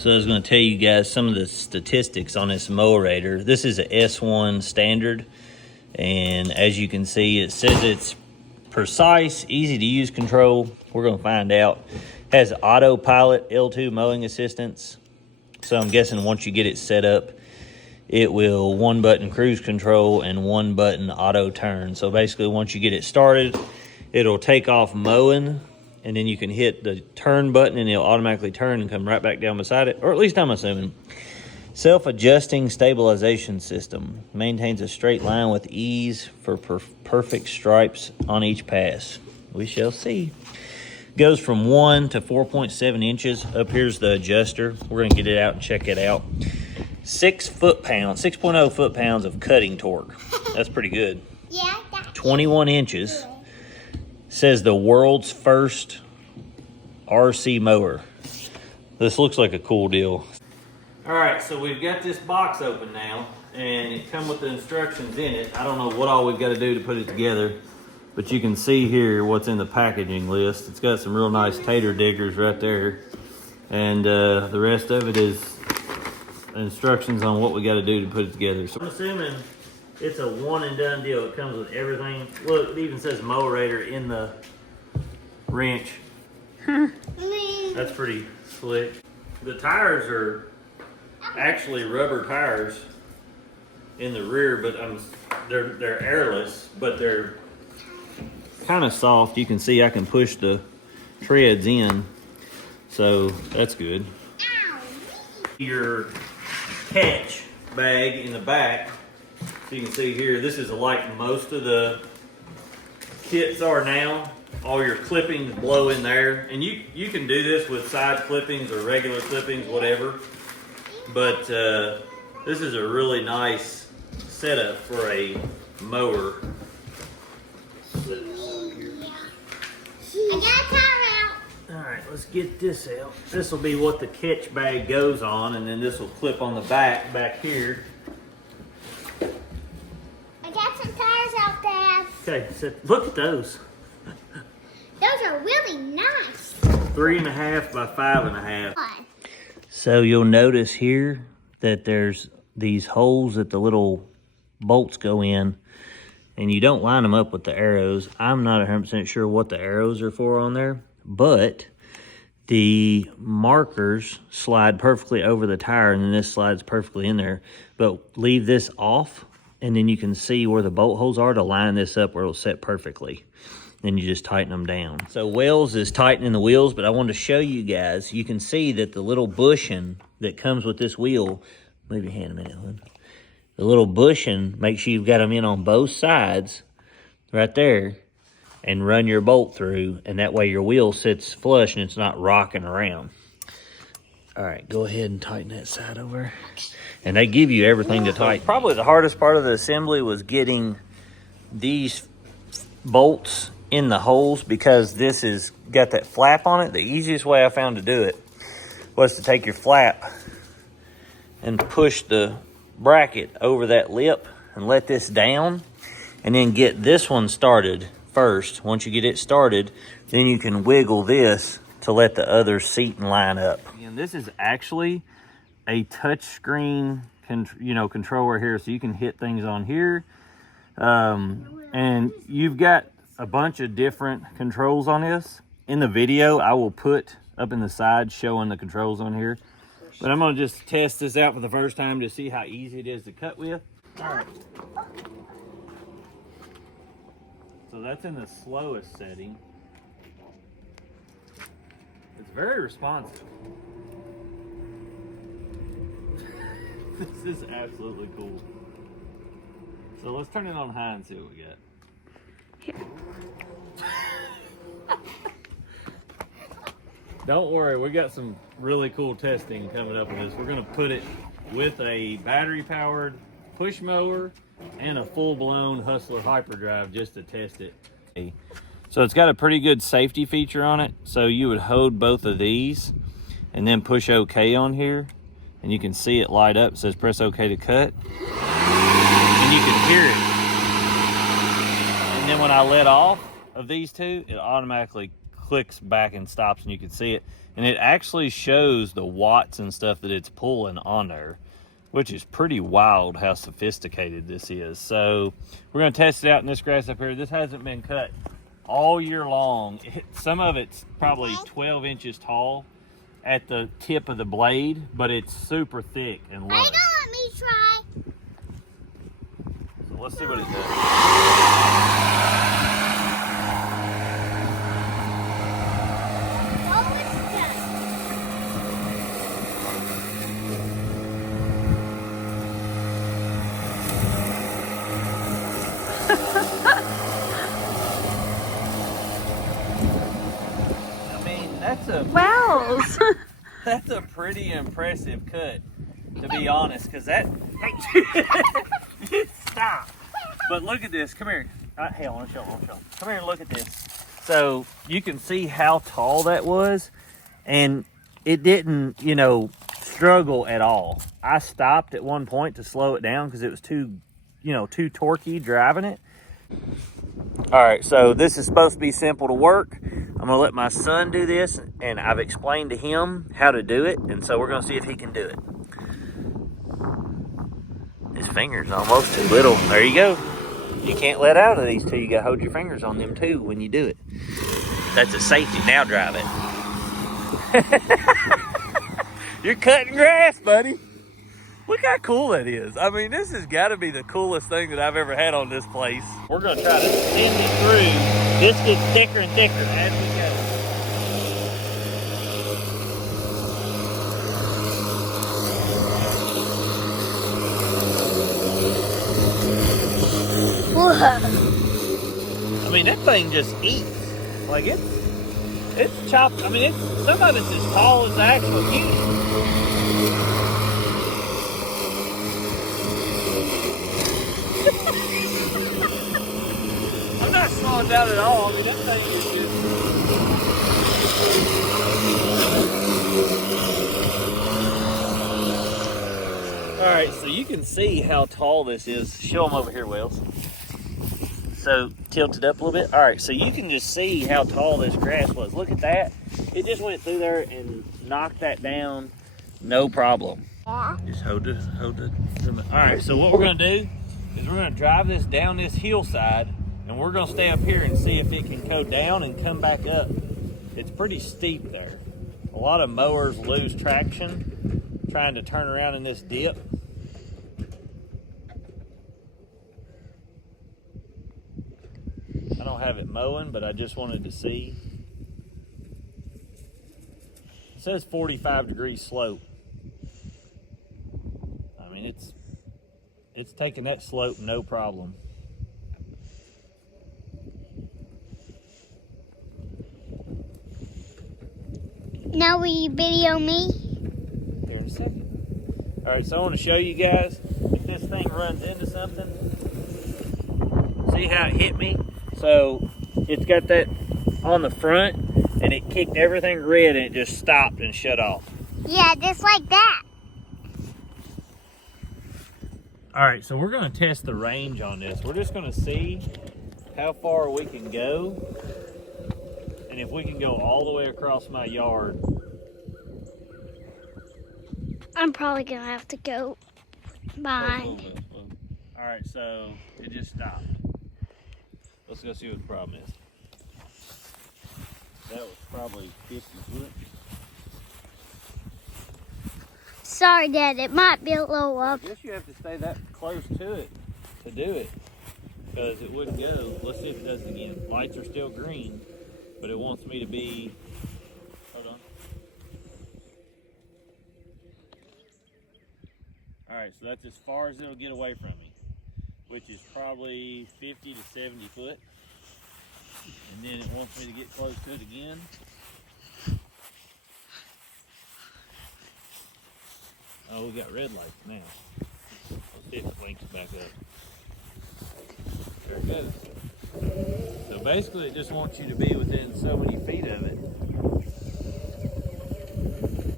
So I was going to tell you guys some of the statistics on this Mowrator. This is a S1 standard, and as you can see, it says it's precise, easy to use control. We're going to find out. It has autopilot L2 mowing assistance. So I'm guessing once you get it set up, it will 1-button cruise control and 1-button auto turn. So basically once you get it started, it'll take off mowing, and then you can hit the turn button and it'll automatically turn and come right back down beside it, or at least I'm assuming. Self-adjusting stabilization system. Maintains a straight line with ease for perfect stripes on each pass. We shall see. Goes from 1 to 4.7 inches. Up here's the adjuster. We're gonna get it out and check it out. 6.0 foot-pounds of cutting torque. That's pretty good. Yeah. 21 inches. Says the world's first RC mower. This looks like a cool deal. All right, so we've got this box open now, and it comes with the instructions in it. I don't know what all we've got to do to put it together, but you can see here what's in the packaging list. It's got some real nice tater diggers right there, and the rest of it is instructions on what we got to do to put it together. So I'm assuming it's a one and done deal. It comes with everything. Look, it even says Mowrator in the wrench. That's pretty slick. The tires are actually rubber tires in the rear, but they're airless, but they're kind of soft. You can see I can push the treads in, so that's good. Your catch bag in the back. So you can see here, this is like most of the kits are now. All your clippings blow in there. And you can do this with side clippings or regular clippings, whatever. But this is a really nice setup for a mower. I got a tire out. All right, let's get this out. This will be what the catch bag goes on, and then this will clip on the back here. I got some tires out there. Okay, so look at those. Those are really nice. 3.5 by 5.5. So you'll notice here that there's these holes that the little bolts go in, and you don't line them up with the arrows. I'm not 100% sure what the arrows are for on there, but the markers slide perfectly over the tire, and then this slides perfectly in there. But leave this off, and then you can see where the bolt holes are to line this up where it'll set perfectly. Then you just tighten them down. So Wells is tightening the wheels, but I wanted to show you guys, you can see that the little bushing that comes with this wheel, move your hand a minute, Lynn. The little bushing, make sure you've got them in on both sides, right there, and run your bolt through, and that way your wheel sits flush and it's not rocking around. All right, go ahead and tighten that side over. And they give you everything to tighten. Probably the hardest part of the assembly was getting these bolts in the holes, because this is got that flap on it. The easiest way I found to do it was to take your flap and push the bracket over that lip and let this down, and then get this one started first. Once you get it started, then you can wiggle this to let the other seat line up. And this is actually a touch screen controller here, so you can hit things on here, and you've got a bunch of different controls on this. In the video, I will put up in the side showing the controls on here. But I'm gonna just test this out for the first time to see how easy it is to cut with. All right. So that's in the slowest setting. It's very responsive. This is absolutely cool. So let's turn it on high and see what we got. Here. Don't worry, we got some really cool testing coming up with this. We're gonna put it with a battery-powered push mower and a full-blown Hustler hyperdrive just to test it. So it's got a pretty good safety feature on it. So you would hold both of these and then push OK on here, and you can see it light up. It says press OK to cut, and you can hear it. And then when I let off of these two, it automatically clicks back and stops and you can see it. And it actually shows the watts and stuff that it's pulling on there, which is pretty wild how sophisticated this is. So we're gonna test it out in this grass up here. This hasn't been cut all year long. Some of it's probably 12 inches tall at the tip of the blade, but it's super thick and low. Are you gonna let me try? So let's see what it does. Oh, it's done. I mean, that's a that's a pretty impressive cut, to be honest, because that stop. But look at this. Come here. Hey, I want to show. Come here and look at this. So you can see how tall that was, and it didn't, you know, struggle at all. I stopped at one point to slow it down because it was too, you know, too torquey driving it. All right, so this is supposed to be simple to work. I'm gonna let my son do this, and I've explained to him how to do it, and so we're gonna see if he can do it. His finger's almost too little. There you go. You can't let out of these two. You gotta hold your fingers on them too when you do it. That's a safety. Now drive it. You're cutting grass, buddy. Look how cool that is. I mean, this has got to be the coolest thing that I've ever had on this place. We're going to try to send it through. This gets thicker and thicker as we go. I mean, that thing just eats. Like, it's chopped. I mean, some of it's as tall as the actual unit. I'm not slowing down at all. I mean, that thing is just... All right, so you can see how tall this is. Show them over here, Wells. So tilt it up a little bit. All right, so you can just see how tall this grass was. Look at that. It just went through there and knocked that down. No problem. Yeah. Just hold it. All right, so what we're gonna do is we're gonna drive this down this hillside, and we're gonna stay up here and see if it can go down and come back up. It's pretty steep there. A lot of mowers lose traction trying to turn around in this dip. I don't have it mowing, but I just wanted to see. It says 45-degree slope. I mean, it's taking that slope no problem. Now will you video me? Here in a second. All right, so I want to show you guys if this thing runs into something. See how it hit me? So it's got that on the front, and it kicked everything red, and it just stopped and shut off. Yeah, just like that. All right, so we're going to test the range on this. We're just going to see how far we can go, and if we can go all the way across my yard. I'm probably gonna have to go behind. All right, so it just stopped. Let's go see what the problem is. That was probably 50 foot. Sorry, Dad, it might be a little up. I guess you have to stay that close to it to do it, because it wouldn't go. Let's see if it does it again. Lights are still green, but it wants me to be, hold on. All right, so that's as far as it'll get away from me, which is probably 50 to 70 foot. And then it wants me to get close to it again. Oh, we got red lights now. Let's see if it blinks back up. There it goes. So basically it just wants you to be within so many feet of it.